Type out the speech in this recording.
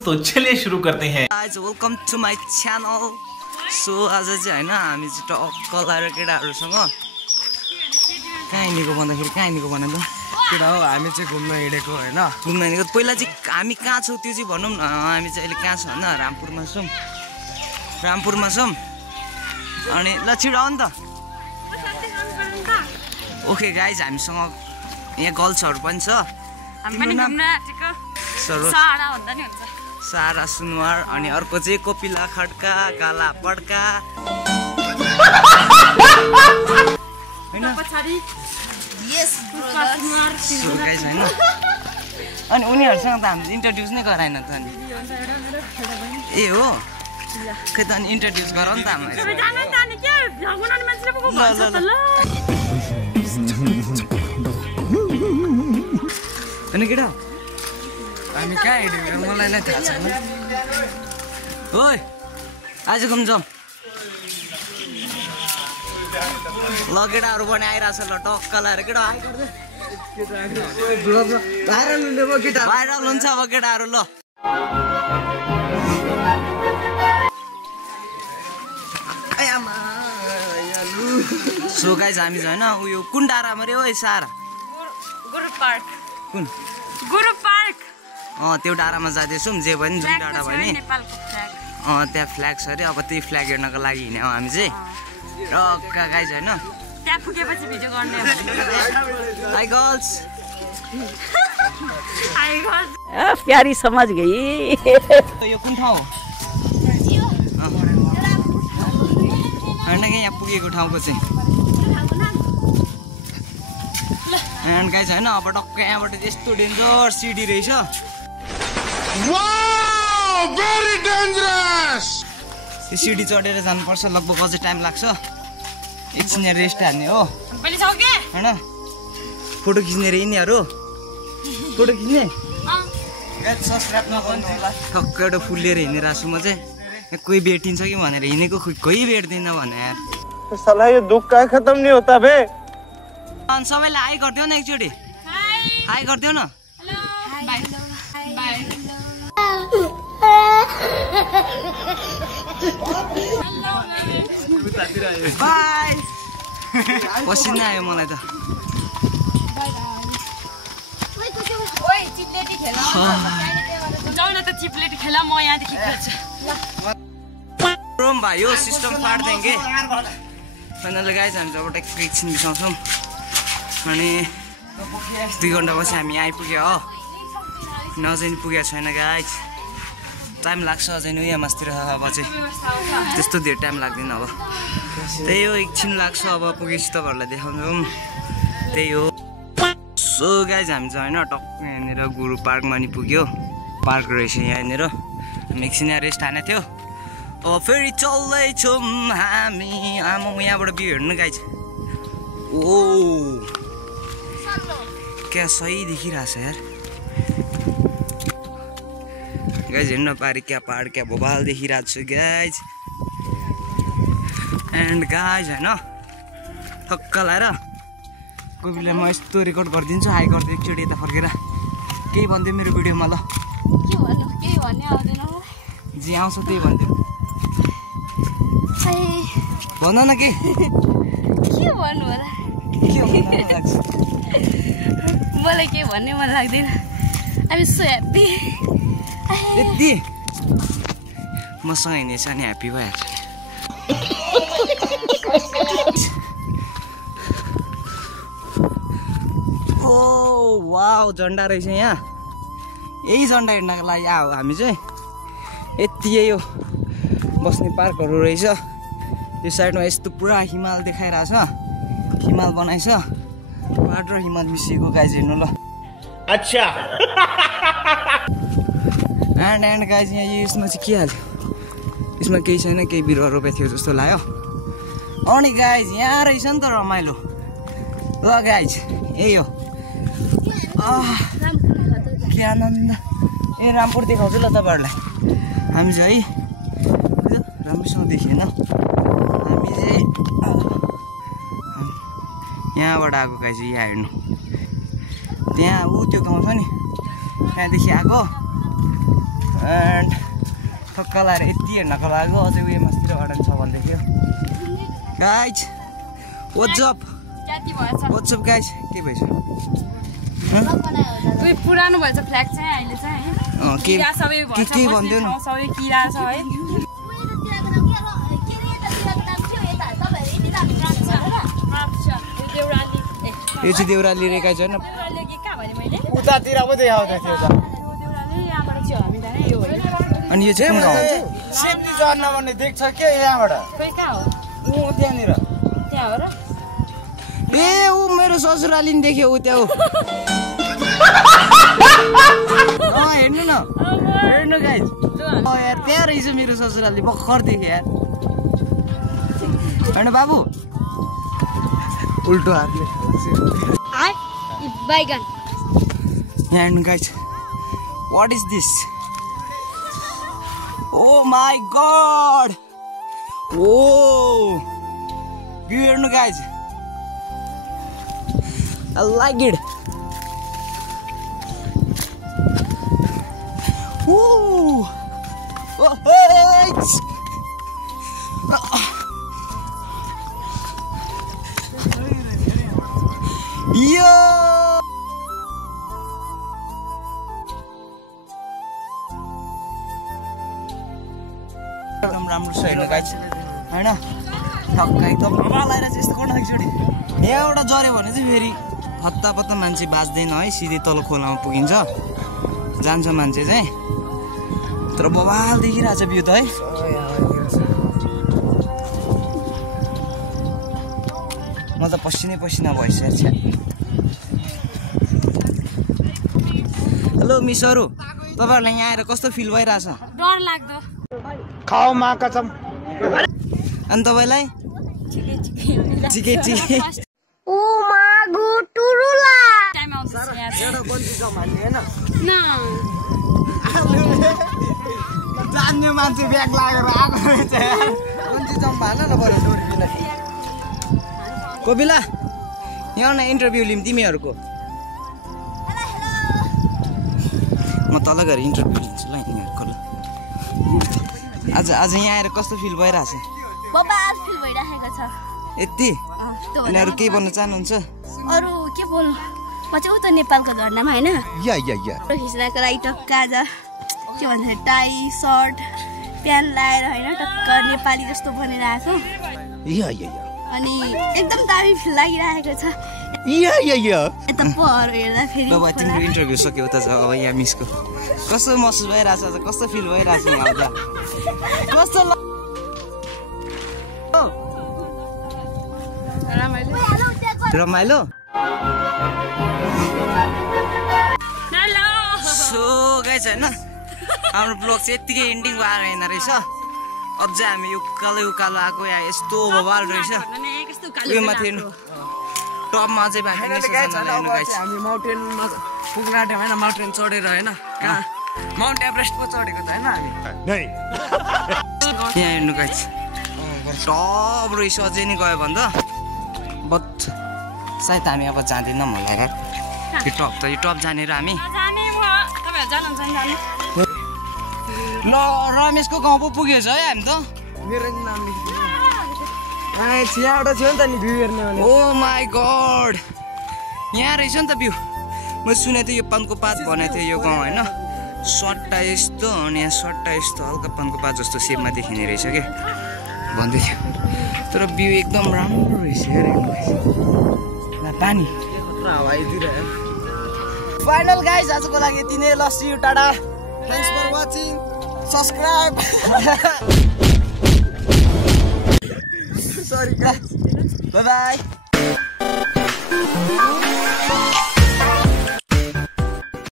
तो चलिए शुरू करते हैं। Guys welcome to my channel. So आज चाहिँ हैन हामी चाहिँ टक्क लाएर केटाहरुसँग कहाँ हिँडेको भन्दाखेरि कहाँ हिँडेको भन त केटा हो हामी चाहिँ घुम्न हिँडेको हैन घुम्न हिँडेको पहिला चाहिँ हामी कहाँ छौ त्यो चाहिँ भनौँ न हामी चाहिँ अहिले कहाँ छ हैन रामपुरमा छौँ अनि ल छिटो आउ नि त ओके गाइस हामीसँग यहाँ गर्ल्सहरु पनि छ सारा सुनवार अनि अर्को चाहिँ कपिला खड्का काला पड्का हैन यस ब्रदर गाइस हैन अनि उनीहरुसँग त हामीले इन्ट्रोड्युस नै गराएन त अनि ए हो के त अनि इन्ट्रोड्युस गराउ नि त हामीलाई अनि केटा हामी कहाँ हिँडेको मलाई नै थाहा छैन ओइ आज घुम्छौँ ल केटाहरु पनि आइरहेछ ल टक्क लाएर केटा आइ गर्दै भाइरल हुने भयो केटा भाइरल हुन्छ अब केटाहरु ल सो गाइस हामी चाहिँ हैन उयो कुन डाँडामा रे ओइ सारा गुरु पार्क कुन गुरु पार्क त्यो डाँडामा जाँदैछौँ जे भयो नि जुन डाँडा भयो नि नेपालको फ्ल्याग त्यहाँ फ्ल्याग छ अरे अब त्यही फ्ल्याग हेर्नको लागि हिँड्यौँ हामी चाहिँ टक्क गाइस हैन त्यहाँ पुगेपछि भिडियो गर्ने हाई गर्ल्स प्यारी समझ गई यो कुन ठाउँ हो हैन के यहाँ पुगेको ठाउँको चाहिँ एन्ड गाइस हैन अब टक्क यहाँबाट यस्तो डेन्जर सिडी रहेछ वाउ भेरी डेन्जरस यो सिडी चढेर जानुपर्छ लगभग अझै टाइम लाग्छ एकछिन यहाँ रेस्ट हान्ने हो हैन फोटो खिच्ने रे यिनीहरू फोटो खिच्ने टक्क एउटा फुल लिएर हिँडिरहेको छु म चाहिँ कोही भेटिन्छ कि भनेर हिँडेको कोही भेट्दैन भने यार साला यो दुख का खत्म नहीं होता बे अनि सबैलाई हाई गरिदेऊ न एकचोटि हाई गरिदेऊ न बाई पसिना आयो मलाई त जाऊ न त चिप्लेटी खेल म यहाँदेखि खेल्छु रोम भाइ यो सिस्टम फाट देंगे फाइनली गाइस हामी जब एकछिन बिसाउँछौँ अनि 2 घण्टापछि हामी आइपुग्यो हो अझै नि पुगेको छैन गाइस टाइम लाग्छ अझै नि यहाँ मास्तिर अब चाहिँ त्यस्तो धेरै टाइम लाग्दैन अब त्यही हो एकछिन लाग्छ अब पुगेपछि तपाईँहरूलाई देखाउँछौँ त्यही हो सो गाइस हामी चाहिँ होइन टक्क यहाँनिर गुरु पार्कमा नि पुग्यो पार्क रहेछ यहाँनिर हामी एकछिन यहाँ रेस्ट हाने थियो अब फेरि चल्दैछौँ हामी आमा यहाँबाट भ्यू हेर्नु गाइस ओ क्या सही देखिरहेछ यार गाइस हेर्न पारि क्या पहाड क्या भोपाल देखिरहेको छु गाइस एन्ड गाइस होइन ठक्क लाएर कोही बेला म यस्तो रेकर्ड गरिदिन्छु हाई गरिदियो एकचोटि यता फर्केर केही भन्थ्यो मेरो भिडियोमा ल जे आउँछ त्यही भन्थ्यो भन न के भन्नु होला मलाई के भन्ने मन लाग्दैन आइ सो ह्याप्पी यति मसँग हिँडेछ नि ह्याप्पी भइहाल्छ ओ वाउ झन्डा रहेछ यहाँ यही झन्डा हेर्नको लागि आऊ हामी चाहिँ यति यो बस्ने पार्कहरू रहेछ यो साइडमा यस्तो पुरा हिमाल देखाइरहेछ हिमाल बनाइछ पाहाड र हिमाल मिसिएको गाइस हेर्नु ल अच्छा एन्ड गाइस यहाँ यसमा चाहिँ के हाल्यो यसमा केही छैन केही बिरुवा रोपेको थियो जस्तो लाग्यो अनि गाइस यहाँ रहेछ नि त रमाइलो ल गाइस यही हो के आनन्द ए रामपुर देखाउँछु ल तपाईँहरूलाई हामी चाहिँ है राम्रोसँग देखेन हामी चाहिँ यहाँबाट आएको गाइस यहाँ हेर्नु त्यहाँ ऊ त्यो गाउँ छ नि त्यहाँदेखि आएको एन्ड ठक्क लाएर यति हेर्नको लाग्यो अझै उयो मास्तिर गार्डन छ भन्दै थियो गाइज वाट्सअप गाइज के भएछ उयो पुरानो भएछ फ्ल्याग चाहिँ अहिले चाहिँ किरा सबै भन्छ के भन्दियो नि सबै किरा छ है यो चाहिँ देउराली रेखा छैन उतातिर पो देखाउँदै थियो त अनि यो चाहिँ कुन गाउँ सिडनी झर्ना भन्ने देख्छ के यहाँबाट ऊ त्यहाँनिर ए ऊ मेरो ससुराली नि देख्यो ऊ त्यहाँ हेर्नु न हेर्नु गाइज यार त्यहाँ रहेछ मेरो ससुराली भर्खर देखेँ यार होइन बाबु उल्टो हातले बैगन यहाँ हेर्नु guys what is this oh my god oh view हेर्नु guys I like it. Woo! Oh, hey! Yo! एकदम राम्रो छ हेर्नु गाइज हैन ठक्क एकदम रमाइलो छ यस्तो गर्न एकचोटि एउटा जर्यो भने चाहिँ फेरि हत्तापत्ता मान्छे बाँच्दैन है सिधै तल खोलामा पुगिन्छ जान्छ मान्छे चाहिँ तर बवाल देखिरहेछ भ्यू त है म त पसिनै पसिना भइसकेको छ हेलो मिसहरू तपाईँहरूलाई यहाँ आएर कस्तो फिल भइरहेछ डर लाग्दो खाऊ मा कसम अनि तपाईँलाई चिके टाइम आउँछ एउटा बन्ची छ भन्ने हैन न जान्ने मान्छे ब्याग लागेर आएको रहेछ बन्ची जम भएन न बरु डोरीलाई कोपिला यहाँ न इन्टरभ्यू लिउँ तिमीहरूको म तल गएर इन्टरभ्यू लिन्छु ल यिनीहरूको आज यहाँ आएर कस्तो फिल भइरहेछ बबाल फिल भइरहेको छ यति यिनीहरू केही भन्न चाहनुहुन्छ अरू के बोल्नु म चाहिँ उता नेपालको झर्नामा होइन या खिच्नको लागि टक्क आज के भन्छ टाई सर्ट प्यान्ट लाएर होइन टक्क नेपाली जस्तो बनिरहेको अनि एकदम दामी फिल लागिरहेको छ यता पहरो हेर्दा फेरि बाबा तिम्रो इन्टरभ्यू सक्यो उता छ अब यहाँ मिसको कस्तो महसुस भइरहेछ आज कस्तो फिल भइरहेछ यहाँ आउँदा कस्तो रमाइलो सो गाइस होइन हाम्रो ब्लग चाहिँ यत्तिकै एन्डिङ भएर हिँड्दो रहेछ अझै हामी उकालो आएको यहाँ यस्तो बवाल रहेछ उयो माथि हेर्नु टपमा अझै बाँकी नै छ हेर्नु गाइस हामी माउन्टेनमा पुग्न आँट्यौँ होइन माउन्टेन चढेर होइन कहाँ माउन्ट एभरेस्ट पो चढेको त होइन हामी यहाँ हेर्नु गाइस टप रहेछ अझै नै गयो भने त बट सायद हामी अब जाँदैनौँ होला यार यो टप जानेर हामी ल रमेशको गाउँ पो पुगेछ है हामी त मेरो नाम यहाँबाट थियो नि त नि भ्यू हेर्ने भने ओ माई गॉड यहाँ रहेछ नि त भ्यू म सुनेको थिएँ यो पानको पात भनेको थिएँ यो गाउँ होइन सट्टा यस्तो अनि यहाँ सट्टा यस्तो हल्का पानको पात जस्तो सेपमा देखिने रहेछ क्या भन्दै थियो तर भ्यू एकदम राम्रो रहेछ यार पानी फाइनल गाइस आजको लागि यति नै ल see you tata thanks for watching subscribe sorry bye by